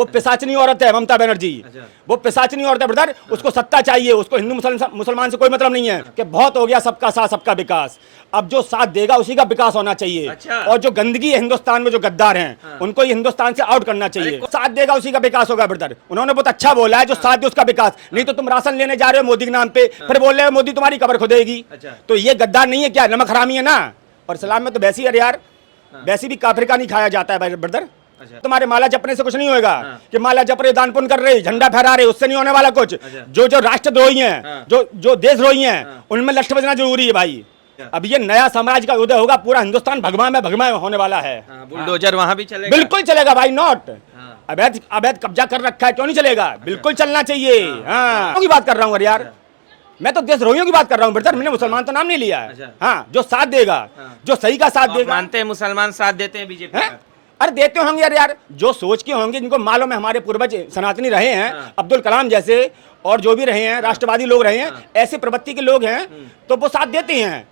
वो पिशाचनी औरत है ममता बनर्जी। वो पिशाचनी औरत है ब्रदर, उसको सत्ता चाहिए, उसको हिंदू मुसलमान से कोई मतलब नहीं है कि बहुत हो गया सबका साथ सबका विकास। अब जो साथ देगा उसी का विकास होना चाहिए। और जो गंदगी है हिंदुस्तान में, जो गद्दार हैं उनको ये हिंदुस्तान से आउट करना चाहिए। साथ देगा उसी का विकास होगा ब्रदर। उन्होंने बहुत अच्छा बोला है, जो साथ दे उसका विकास। नहीं तो तुम राशन लेने जा रहे हो मोदी के नाम पे, फिर बोल रहे हो मोदी तुम्हारी कब्र खुदेगी। तो ये गद्दार नहीं है क्या? नमक हरामी है ना। और इस्लाम में तो वैसी है यार, वैसी भी काफिर का नहीं खाया जाता है ब्रदर। तुम्हारे माला जपने से कुछ नहीं होगा कि माला जप रहे, दान पुण्य कर रहे, झंडा फहरा रहे, उससे नहीं होने वाला कुछ। जो राष्ट्रद्रोही हैं, जो देशद्रोही हैं, उनमें लठ बजना जरूरी है भाई। अब ये नया समाज का उदय होगा, पूरा हिंदुस्तान भगवा में होने वाला है। बुलडोजर वहां भी चलेगा? बिल्कुल चलेगा भाई, नॉट अवैध कब्जा कर रखा है, क्यों नहीं चलेगा? बिल्कुल चलना चाहिए। हाँ की बात कर रहा हूँ यार, मैं तो देशद्रोहियों की बात कर रहा हूँ ब्रदर। मैंने मुसलमान तो नाम नहीं लिया है। हाँ, जो साथ देगा, जो सही का साथ देगा। मानते हैं मुसलमान साथ देते हैं बीजेपी का? अरे देते होंगे यार, जो सोच के होंगे, जिनको मालूम है हमारे पूर्वज सनातनी रहे हैं, अब्दुल कलाम जैसे, और जो भी रहे हैं, राष्ट्रवादी लोग रहे हैं, ऐसे प्रवृत्ति के लोग हैं, तो वो साथ देते हैं।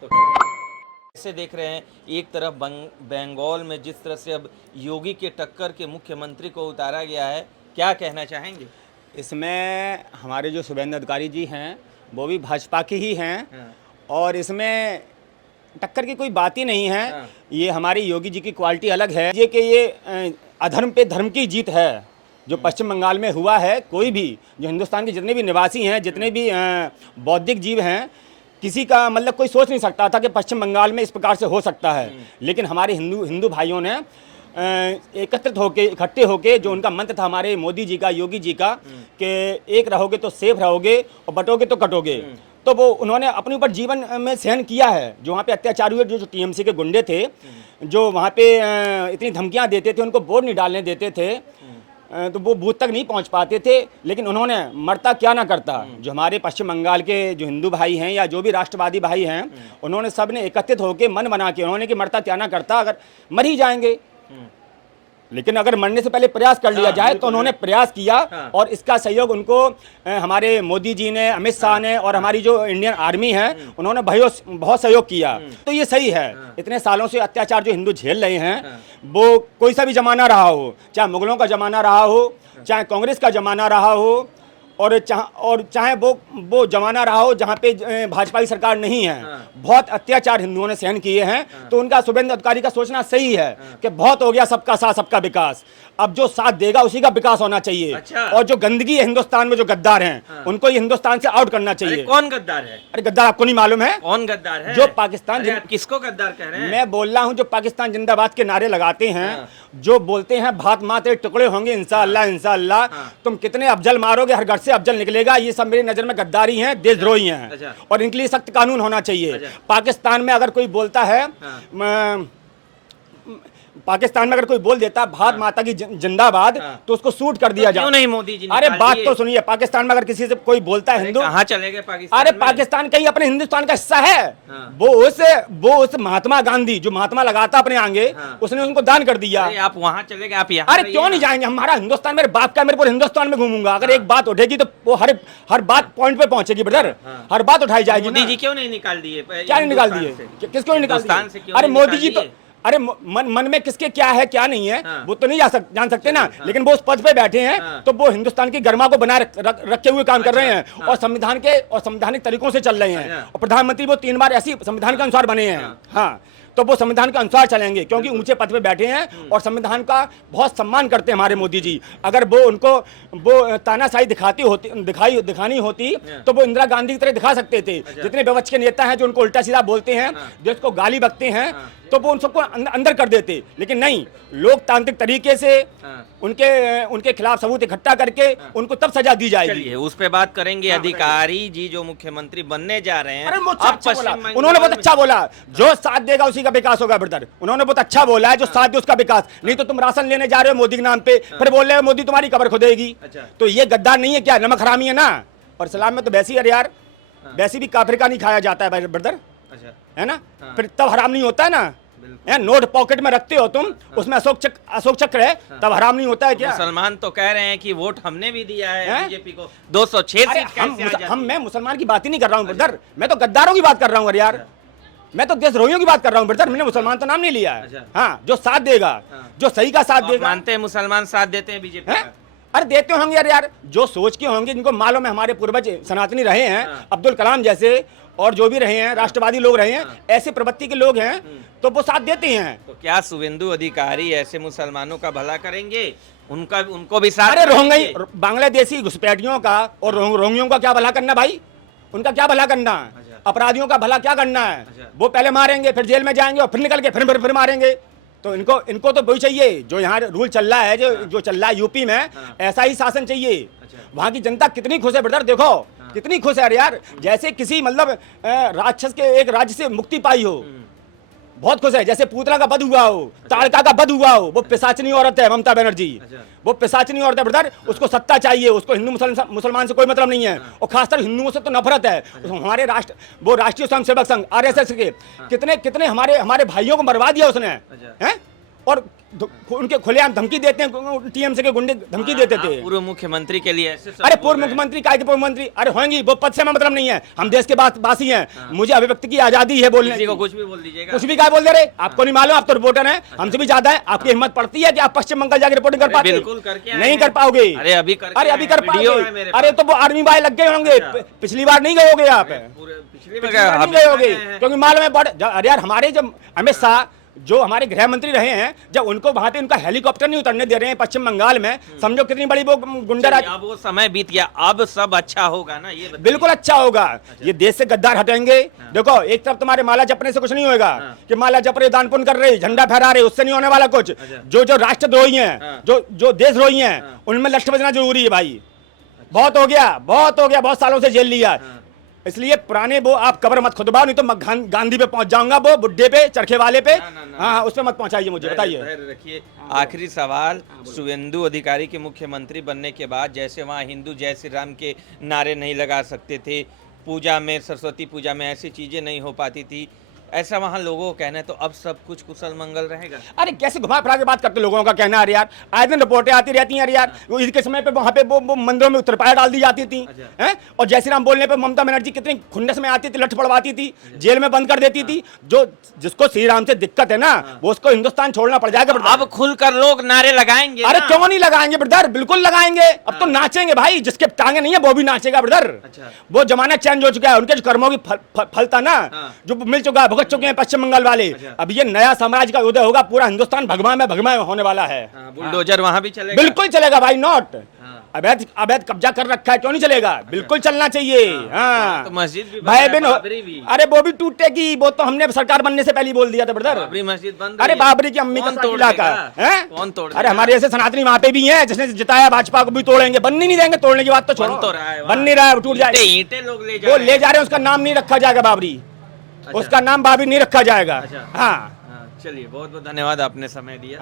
ऐसे देख रहे हैं, एक तरफ बंगाल में जिस तरह से अब योगी के टक्कर के मुख्यमंत्री को उतारा गया है, क्या कहना चाहेंगे? इसमें हमारे जो शुभेंदु अधिकारी जी हैं वो भी भाजपा के ही हैं, और इसमें टक्कर की कोई बात ही नहीं है। ये हमारी योगी जी की क्वालिटी अलग है। ये अधर्म पे धर्म की जीत है जो पश्चिम बंगाल में हुआ है। कोई भी जो हिंदुस्तान के जितने भी निवासी हैं, जितने भी बौद्धिक जीव हैं, किसी का मतलब कोई सोच नहीं सकता था कि पश्चिम बंगाल में इस प्रकार से हो सकता है। लेकिन हमारे हिंदू भाइयों ने एकत्रित होके, इकट्ठे होके, जो उनका मंत्र था हमारे मोदी जी का, योगी जी का, कि एक रहोगे तो सेफ रहोगे और बटोगे तो कटोगे, तो वो उन्होंने अपने ऊपर जीवन में सहन किया है। जो वहाँ पे अत्याचार हुए, जो टीएमसी के गुंडे थे, जो वहाँ पे इतनी धमकियाँ देते थे, उनको वोट नहीं डालने देते थे, तो वो बूथ तक नहीं पहुँच पाते थे। लेकिन उन्होंने मरता क्या ना करता, जो हमारे पश्चिम बंगाल के जो हिंदू भाई हैं या जो भी राष्ट्रवादी भाई हैं, उन्होंने सब ने एकत्रित होकर मन बना के उन्होंने कि मरता क्या ना करता, अगर मर ही जाएंगे, लेकिन अगर मरने से पहले प्रयास कर लिया जाए, तो उन्होंने प्रयास किया। और इसका सहयोग उनको हमारे मोदी जी ने, अमित शाह ने, और हमारी जो इंडियन आर्मी है, उन्होंने बहुत सहयोग किया। तो ये सही है। इतने सालों से अत्याचार जो हिंदू झेल रहे हैं, वो कोई सा भी जमाना रहा हो, चाहे मुगलों का जमाना रहा हो, चाहे कांग्रेस का जमाना रहा हो, और चाहे वो जमाना रहा हो जहाँ पे भाजपा की सरकार नहीं है, बहुत अत्याचार हिंदुओं ने सहन किए हैं। तो उनका शुभेंदु अधिकारी का सोचना सही है कि बहुत हो गया सबका साथ सबका विकास। अब जो साथ देगा उसी का विकास होना चाहिए। और जो गंदगी है हिंदुस्तान में, जो गद्दार हैं, उनको ये हिंदुस्तान से आउट करना चाहिए। कौन गद्दार है? अरे गद्दार आपको नहीं मालूम है? कौन गद्दार है? जो पाकिस्तान, किसको गद्दार कह रहे हैं? मैं बोल रहा हूँ, जो पाकिस्तान जिंदाबाद के नारे लगाते हैं, जो बोलते हैं भात माते टुकड़े होंगे इंशाअल्लाह इंशाअल्लाह, तुम कितने अफजल मारोगे, हर घर से अफजल निकलेगा, ये सब मेरी नजर में गद्दारी हैं, देशद्रोही हैं। और इनके लिए सख्त कानून होना चाहिए। पाकिस्तान में अगर कोई बोलता है, पाकिस्तान में अगर कोई बोल देता भारत माता की जिंदाबाद, तो उसको सूट कर दिया जाए। क्यों नहीं मोदी जी? अरे बात तो सुनिए, पाकिस्तान में अगर किसी से कोई बोलता है हिंदू, कहाँ चले गए पाकिस्तान? अरे पाकिस्तान कहीं अपने हिंदुस्तान का हिस्सा है। वो उस महात्मा गांधी, जो महात्मा लगाता अपने आगे, उसने उनको दान कर दिया। आप वहाँ चले गए, आप यहाँ? अरे क्यों नहीं जाएंगे? हमारा हिंदुस्तान मेरे बाप का, मेरे पूरे हिंदुस्तान में घूमूंगा। अगर एक बात उठेगी तो वो हर बात पॉइंट पे पहुंचेगी ब्रदर, हर बात उठाई जाएगी। मोदी जी क्यों नहीं निकाल दिए? क्या नहीं निकाल दिए? किसको नहीं निकाल दिए? अरे मोदी जी तो, अरे मन में किसके क्या है क्या नहीं है, वो तो नहीं जान सकते ना। लेकिन वो उस पद पे बैठे हैं, तो वो हिंदुस्तान की गरिमा को बनाए रखे हुए काम कर रहे हैं, और संविधान के और संवैधानिक तरीकों से चल रहे हैं। और प्रधानमंत्री वो 3 बार ऐसी संविधान के अनुसार बने हैं। हाँ, तो वो संविधान के अनुसार चलेंगे, क्योंकि ऊंचे पद पे बैठे हैं और संविधान का बहुत सम्मान करते हैं हमारे मोदी जी। अगर वो तानाशाही दिखानी होती, तो वो इंदिरा गांधी की तरह दिखा सकते थे। जितने विपक्ष के नेता हैं जो उनको उल्टा सीधा बोलते हैं, देश को गाली बकते हैं, तो वो उन सबको अंदर कर देते। लेकिन नहीं, लोकतांत्रिक तरीके से उनके खिलाफ सबूत इकट्ठा करके उनको तब सजा दी जाएगी। उस पे बात करेंगे। अधिकारी जी जो मुख्यमंत्री बनने जा रहे हैं, उन्होंने बहुत अच्छा बोला, जो साथ देगा उसी का विकास होगा ब्रदर। उन्होंने बहुत अच्छा बोला है, जो साथ दे उसका विकास। नहीं तो तुम राशन लेने जा रहे हो मोदी के नाम पे, फिर बोल रहे हो मोदी तुम्हारी कब्र खुदेगी। तो ये गद्दार नहीं है क्या? नमक हरामी है ना। और इस्लाम में तो वैसी है यार, वैसी भी काफिर का नहीं खाया जाता है ब्रदर, है ना। फिर तब हराम नहीं होता है ना। नोट पॉकेट में रखते हो तुम, उसमें अशोक चक्र है, तब हराम नहीं होता है क्या? मुसलमान तो कह रहे हैं कि वोट हमने भी दिया है बीजेपी को, 206 सीट। मैं मुसलमान की बात ही नहीं कर रहा हूँ ब्रदर, मैं तो गद्दारों की बात कर रहा हूँ यार। मैं तो देशद्रोहियों की बात कर रहा हूँ ब्रदर। मैंने मुसलमान तो नाम नहीं लिया है। हाँ, जो साथ देगा, जो सही का साथ देगा। मानते हैं मुसलमान साथ देते हैं बीजेपी का? अरे देते होंगे यार, जो सोच के होंगे, जिनको मालूम है हमारे पूर्वज सनातनी रहे हैं, अब्दुल कलाम जैसे और जो भी रहे हैं, राष्ट्रवादी लोग रहे हैं, ऐसे प्रवृत्ति के लोग हैं, तो वो साथ देते हैं। तो क्या शुभेंदु अधिकारी ऐसे मुसलमानों का भला करेंगे? उनको भी साथ अरे करेंगे? बांग्लादेशी घुसपैठियों का और रोहिंग्यों का क्या भला करना भाई? उनका क्या भला करना है? अच्छा। अपराधियों का भला क्या करना है? अच्छा। वो पहले मारेंगे, फिर जेल में जाएंगे, और फिर निकल के फिर मारेंगे। तो इनको तो वही चाहिए जो यहाँ रूल चल रहा है, जो चल रहा है यूपी में, ऐसा ही शासन चाहिए। अच्छा। वहाँ की जनता कितनी खुश है ब्रदर, देखो कितनी खुश है यार, जैसे किसी मतलब राक्षस के एक राज्य से मुक्ति पाई हो, बहुत खुश है। जैसे पूतना का वध हुआ हो, ताड़का का वध हुआ हो, वो पिशाचनी औरत है ममता बनर्जी। वो पिशाचनी औरत है ब्रदर, उसको सत्ता चाहिए, उसको हिंदू मुसलमान से कोई मतलब नहीं है, और खासकर हिंदुओं से तो नफरत है। हमारे वो राष्ट्रीय स्वयंसेवक संघ RSS के कितने हमारे भाइयों को मरवा दिया उसने, हैं? और उनके खुलेआम धमकी देते हैं, TMC के गुंडे धमकी देते थे। पूर्व मुख्यमंत्री के लिए ऐसे सब अरे बोल पूर्व रहे हैं। मुख्यमंत्री काय के पूर्व मंत्री? अरे होंगी, वो पद से हमें मतलब नहीं है, हम देश के वासी हैं, मुझे अभिव्यक्ति की आजादी है बोलने किसी को की। कुछ भी बोल दीजिएगा। कुछ भी क्या बोल दे रहे, आपको नहीं मालूम, आप तो रिपोर्टर हैं, हमसे भी ज्यादा है। आपकी हिम्मत पड़ती है कि आप पश्चिम बंगाल जाकर रिपोर्टिंग कर पाते? बिल्कुल करके आए नहीं हैं। कर पाओगे। अरे अभी करके अरे अभी आए कर हैं, वीडियो है पाओगे। मेरे अरे पास। तो वो आर्मी बाय लग गए होंगे, पिछली बार नहीं गए होगे आप, पिछली पिछली बार नहीं गए होगे, क्योंकि मालूम है अरे यार हमारे जब अमित शाह जो हमारे गृह मंत्री रहे हैं, जब उनको वहां पे उनका हेलीकॉप्टर नहीं उतरने दे रहे हैं पश्चिम बंगाल में, समझो कितनी बड़ी वो गुंडाराज। अब वो समय बीत गया, अब सब अच्छा होगा ना, ये बताइए। बिल्कुल अच्छा होगा। ये देश से गद्दार हटेंगे। देखो एक तरफ तुम्हारे माला जपने से कुछ नहीं होगा, कि माला जप रहे, दान पुण्य कर रहे, झंडा फहरा रहे, उससे नहीं होने वाला कुछ। जो राष्ट्रद्रोही हैं, जो देशद्रोही हैं, उनमें लठ बजना जरूरी है भाई। बहुत हो गया, बहुत सालों से जेल लिया। इसलिए पुराने वो आप कब्र मत खुदवाओ, नहीं तो मैं गांधी पे पहुंच जाऊंगा, वो बुड्ढे पे, चरखे वाले पे। हाँ, उस पे मत पहुंचाइए मुझे, बताइए। रखिए। आखिरी सवाल, शुभेंदु अधिकारी के मुख्यमंत्री बनने के बाद जैसे वहाँ हिंदू जय श्री राम के नारे नहीं लगा सकते थे, पूजा में, सरस्वती पूजा में ऐसी चीजें नहीं हो पाती थी, ऐसा वहाँ लोगों को कहना है, तो अब सब कुछ कुशल मंगल रहेगा? अरे कैसे घुमा फिरा के बात करते लोगों का कहना है यार, आए दिन रिपोर्टें आती रहती हैं यार। वो ईद के समय पे वहाँ पे वो मंदिरों में उत्तरपाया डाल दी जाती थी, हैं? और जय श्री राम बोलने पे ममता बनर्जी कितनी खुन्नस में आती थी, लठ पड़वाती थी, जेल में बंद कर देती थी। जो जिसको श्री राम से दिक्कत है ना, वो उसको हिंदुस्तान छोड़ना पड़ जाएगा। अब खुलकर लोग नारे लगाएंगे। अरे क्यों नहीं लगाएंगे ब्रदर, बिल्कुल लगाएंगे। अब तो नाचेंगे भाई, जिसके टांगे नहीं है वो भी नाचेगा ब्रदर। वो जमाना चेंज हो चुका है, उनके जो कर्मों की फल था ना, जो मिल चुका है, भुगत चुके हैं पश्चिम बंगाल वाले। अब ये नया साम्राज्य का उदय होगा, पूरा हिंदुस्तान भगवा होने वाला है। बुलडोजर वहां भी चलेगा? बिल्कुल चलेगा भाई, नॉट अवैध कब्जा कर रखा है, क्यों नहीं चलेगा? बिल्कुल चलना चाहिए। हाँ, तो मस्जिद भी भाई बहन, बाबरी भी। अरे वो भी टूटेगी, वो तो हमने सरकार बनने से पहले ही बोल दिया था ब्रदर। बाबरी मस्जिद बंद। अरे बाबरी की अम्मी का इलाका है, कौन तोड़? अरे हमारे ऐसे सनातनी वहाँ पे भी हैं, जिसने जिताया भाजपा को भी तोड़ेंगे, बनने नहीं देंगे। तोड़ने की बात तो छोड़ो, बन नहीं रहा है, टूट जाए। ईंटें लोग ले जा वो ले जा रहे हैं, उसका नाम नहीं रखा जाएगा बाबरी, उसका नाम बाबरी नहीं रखा जाएगा। हाँ, चलिए, बहुत बहुत धन्यवाद, आपने समय दिया।